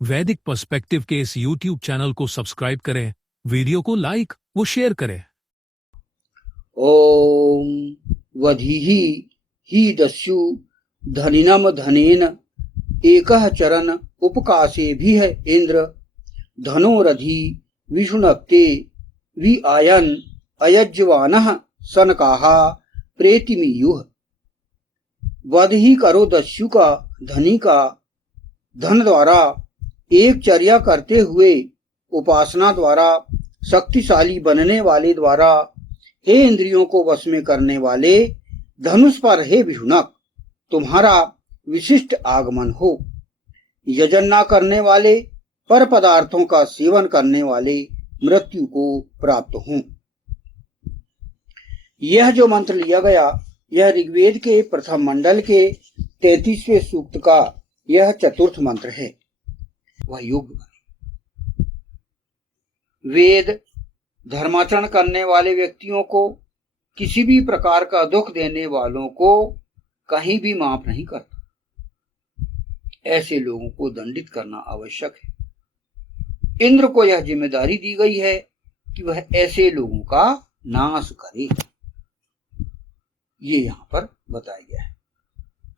वैदिक पर्सपेक्टिव के इस YouTube चैनल को सब्सक्राइब करें, वीडियो को लाइक व शेयर करें। ओम वधीहि हि दस्यु धनिनम धनेन एकः चरण उपकासेभिः इंद्र धनोरधि विषुणक्ते वि आयन अयज्वानः सनकाः प्रेतिमीयुः। वध ही करो दस्यु का धनी का धन द्वारा एक चर्या करते हुए उपासना द्वारा शक्तिशाली बनने वाले द्वारा हे इंद्रियों को वश में करने वाले धनुष पर हे विषुणक तुम्हारा विशिष्ट आगमन हो। यजन न करने वाले पर पदार्थों का सेवन करने वाले मृत्यु को प्राप्त हों। यह जो मंत्र लिया गया यह ऋग्वेद के प्रथम मंडल के 33वें सूक्त का यह चतुर्थ मंत्र है। वह योग वेद धर्माचरण करने वाले व्यक्तियों को किसी भी प्रकार का दुख देने वालों को कहीं भी माफ नहीं करता। ऐसे लोगों को दंडित करना आवश्यक है। इंद्र को यह जिम्मेदारी दी गई है कि वह ऐसे लोगों का नाश करे। ये यहां पर बताया गया है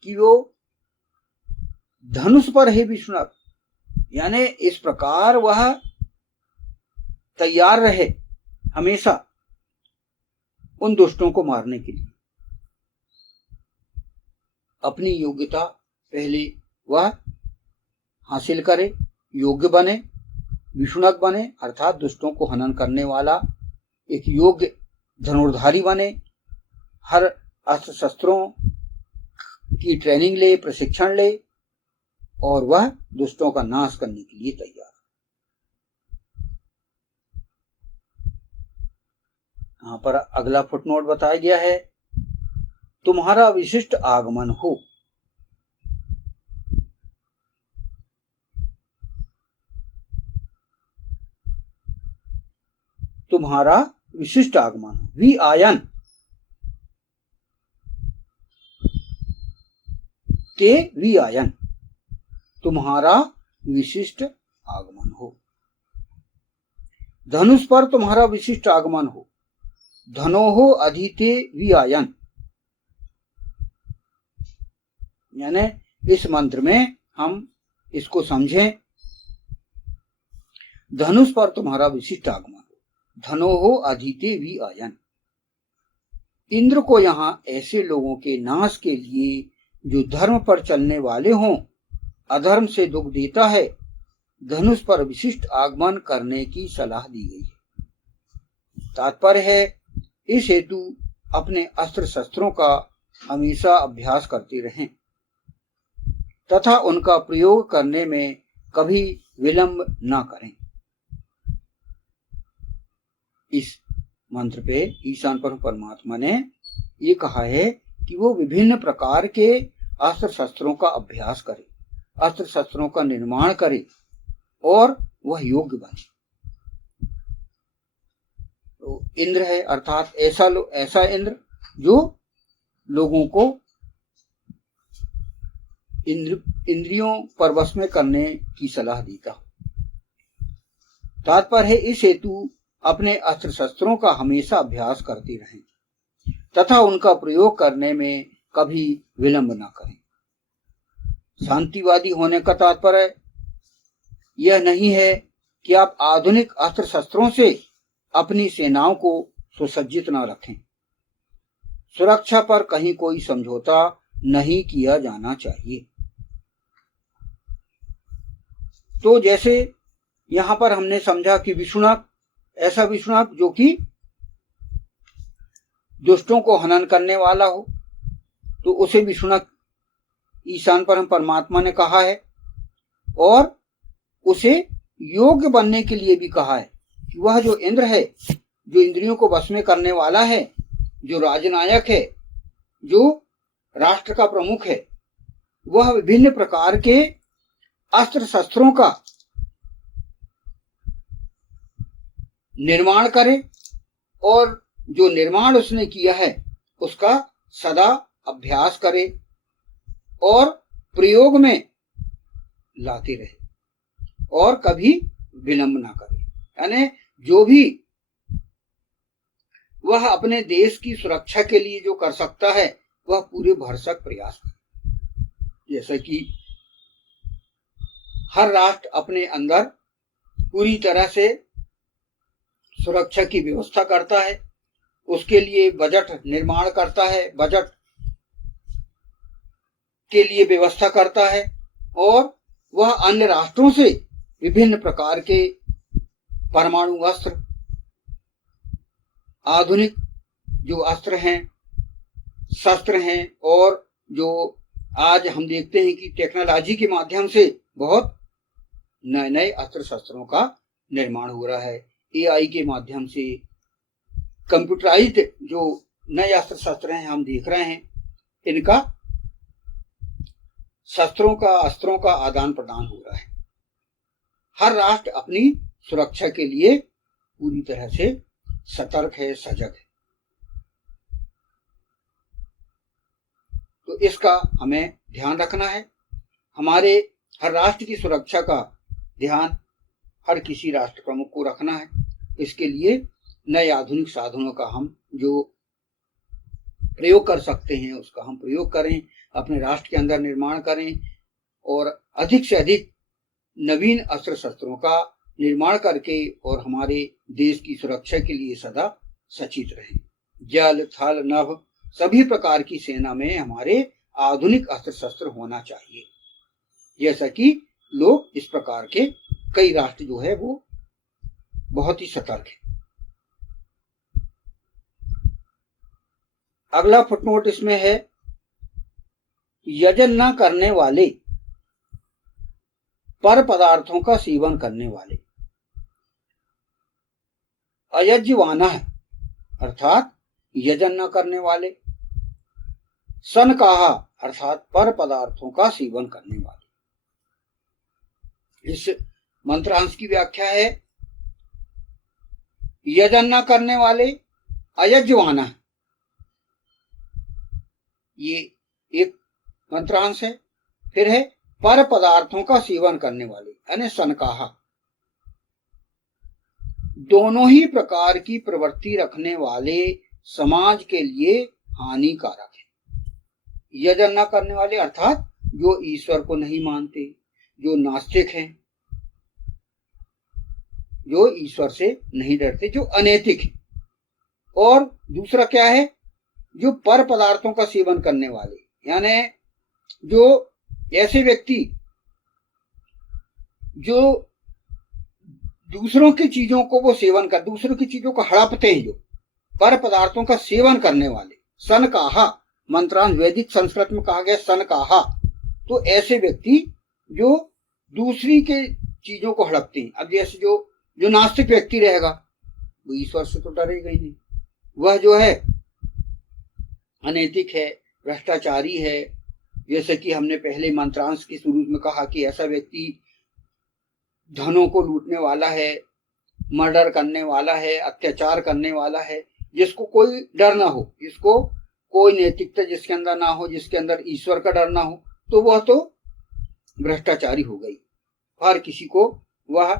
कि वो धनुष पर है विष्णुनाथ, यानी इस प्रकार वह तैयार रहे हमेशा उन दुष्टों को मारने के लिए। अपनी योग्यता पहले वह हासिल करे, योग्य बने, विष्णुनाथ बने अर्थात दुष्टों को हनन करने वाला एक योग्य धनुर्धारी बने, हर अस्त्र शस्त्रों की ट्रेनिंग ले, प्रशिक्षण ले और वह दुष्टों का नाश करने के लिए तैयार। यहां पर अगला फुटनोट बताया गया है, तुम्हारा विशिष्ट आगमन हो। तुम्हारा विशिष्ट आगमन वि आयन ते वि आयन, तुम्हारा विशिष्ट आगमन हो। धनुष पर तुम्हारा विशिष्ट आगमन हो। धनोहो अधिते वि आयन, यानी इस मंत्र में हम इसको समझें, धनुष पर तुम्हारा विशिष्ट आगमन हो, धनोहो अधिते वि आयन। इंद्र को यहां ऐसे लोगों के नाश के लिए जो धर्म पर चलने वाले हों, अधर्म से दुख देता है, धनुष पर विशिष्ट आगमन करने की सलाह दी गई है। तात्पर्य है इस हेतु अपने अस्त्र शस्त्रों का हमेशा अभ्यास करते रहें तथा उनका प्रयोग करने में कभी विलंब न करें। इस मंत्र पे ईशान परमात्मा ने ये कहा है कि वो विभिन्न प्रकार के अस्त्र शस्त्रों का अभ्यास करे, अस्त्र शस्त्रों का निर्माण करे और वह योग्य बने। तो इंद्र है अर्थात ऐसा इंद्र जो लोगों को इंद्रियों पर वश में करने की सलाह देता हो। तात्पर्य है इस हेतु अपने अस्त्र शस्त्रों का हमेशा अभ्यास करते रहें तथा उनका प्रयोग करने में कभी विलंब न करें। शांतिवादी होने का तात्पर्य यह नहीं है कि आप आधुनिक अस्त्र शस्त्रों से अपनी सेनाओं को सुसज्जित न रखें। सुरक्षा पर कहीं कोई समझौता नहीं किया जाना चाहिए। तो जैसे यहां पर हमने समझा कि विष्णुनाथ, ऐसा विष्णुनाथ जो कि दुष्टों को हनन करने वाला हो, तो उसे विष्णुनाथ ईशान परमात्मा ने कहा है और उसे योग्य बनने के लिए भी कहा है कि वह जो इंद्र है, जो इंद्रियों को वश में करने वाला है, जो राजनायक है, जो राष्ट्र का प्रमुख है, वह विभिन्न प्रकार के अस्त्र शस्त्रों का निर्माण करे और जो निर्माण उसने किया है उसका सदा अभ्यास करे और प्रयोग में लाते रहे। और कभी विलंब ना करे। यानी जो भी वह अपने देश की सुरक्षा के लिए जो कर सकता है वह पूरे भरसक प्रयास करे। जैसे कि हर राष्ट्र अपने अंदर पूरी तरह से सुरक्षा की व्यवस्था करता है, उसके लिए बजट निर्माण करता है, बजट के लिए व्यवस्था करता है, और वह अन्य राष्ट्रों से विभिन्न प्रकार के परमाणु अस्त्र, आधुनिक जो अस्त्र हैं, शस्त्र हैं, और जो आज हम देखते हैं कि टेक्नोलॉजी के माध्यम से बहुत नए नए अस्त्र शस्त्रों का निर्माण हो रहा है। एआई के माध्यम से कंप्यूटराइज्ड जो नए अस्त्र शस्त्र हैं हम देख रहे हैं, इनका अस्त्रों का आदान प्रदान हो रहा है। हर राष्ट्र अपनी सुरक्षा के लिए पूरी तरह से सतर्क है, सजग है। तो इसका हमें ध्यान रखना है। हमारे हर राष्ट्र की सुरक्षा का ध्यान हर किसी राष्ट्र प्रमुख को रखना है। इसके लिए नए आधुनिक साधनों का हम जो प्रयोग कर सकते हैं उसका हम प्रयोग करें, अपने राष्ट्र के अंदर निर्माण करें, और अधिक से अधिक नवीन अस्त्र शस्त्रों का निर्माण करके और हमारे देश की सुरक्षा के लिए सदा सचेत रहें। जल, थल, नभ सभी प्रकार की सेना में हमारे आधुनिक अस्त्र शस्त्र होना चाहिए। जैसा कि लोग इस प्रकार के कई राष्ट्र जो है वो बहुत ही सतर्क है। अगला फुटनोट इसमें है, यजन न करने वाले, पर पदार्थों का सेवन करने वाले, अयज्यवानः अर्थात यजन न करने वाले, सनकाहा अर्थात पर पदार्थों का सेवन करने वाले। इस मंत्रांश की व्याख्या है, यजन न करने वाले, अयज्यवानः, ये एक मंत्रांश है। फिर है पर पदार्थों का सेवन करने वाले, यानी सनकाहा, दोनों ही प्रकार की प्रवृत्ति रखने वाले समाज के लिए हानिकारक है। यजन न करने वाले अर्थात जो ईश्वर को नहीं मानते, जो नास्तिक हैं, जो ईश्वर से नहीं डरते, जो अनैतिक है। और दूसरा क्या है, जो पर पदार्थों का सेवन करने वाले, यानी जो ऐसे व्यक्ति जो दूसरों की चीजों को वो सेवन कर, दूसरों की चीजों को हड़पते हैं, जो पर पदार्थों का सेवन करने वाले, सनकाहा मंत्रांश वैदिक संस्कृत में कहा गया सनकाहा, तो ऐसे व्यक्ति जो दूसरी के चीजों को हड़पते हैं। अब जैसे जो नास्तिक व्यक्ति रहेगा वो ईश्वर से तो डरेगा ही नहीं, वह जो है अनैतिक है, भ्रष्टाचारी है। जैसे कि हमने पहले मंत्रांश के शुरू में कहा कि ऐसा व्यक्ति धनों को लूटने वाला है, मर्डर करने वाला है, अत्याचार करने वाला है, जिसको कोई डर ना हो, जिसको कोई नैतिकता जिसके अंदर ना हो, जिसके अंदर ईश्वर का डर ना हो, तो वह तो भ्रष्टाचारी हो गई। हर किसी को वह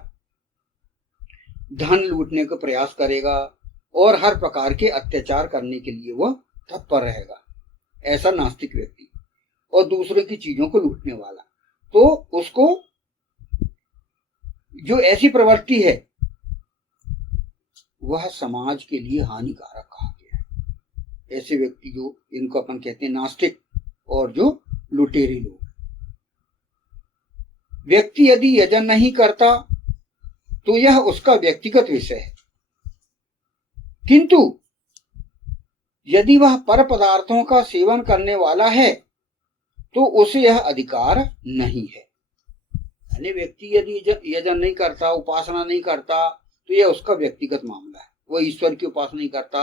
धन लूटने का प्रयास करेगा और हर प्रकार के अत्याचार करने के लिए वह तत्पर रहेगा, ऐसा नास्तिक व्यक्ति, और दूसरों की चीजों को लूटने वाला। तो उसको जो ऐसी प्रवृत्ति है वह समाज के लिए हानिकारक कहा गया है। ऐसे व्यक्ति जो इनको अपन कहते हैं नास्तिक और जो लुटेरे लोग। व्यक्ति यदि यजन नहीं करता तो यह उसका व्यक्तिगत विषय है, किंतु यदि वह पर पदार्थों का सेवन करने वाला है तो उसे यह अधिकार नहीं है। यानी व्यक्ति यदि यजन नहीं करता, उपासना नहीं करता, तो यह उसका व्यक्तिगत मामला है। वह ईश्वर की उपासना नहीं करता,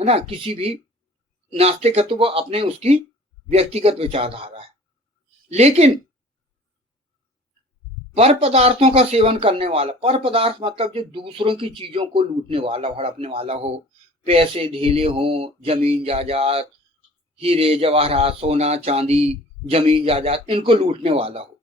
है ना, किसी भी नास्तिक है तो वह अपने उसकी व्यक्तिगत विचारधारा है। लेकिन पर पदार्थों का सेवन करने वाला, पर पदार्थ मतलब जो दूसरों की चीजों को लूटने वाला, हड़पने वाला हो, पैसे धेले हो, जमीन जायदाद, हीरे जवाहरात, सोना चांदी, जमीन जायदाद, इनको लूटने वाला हो,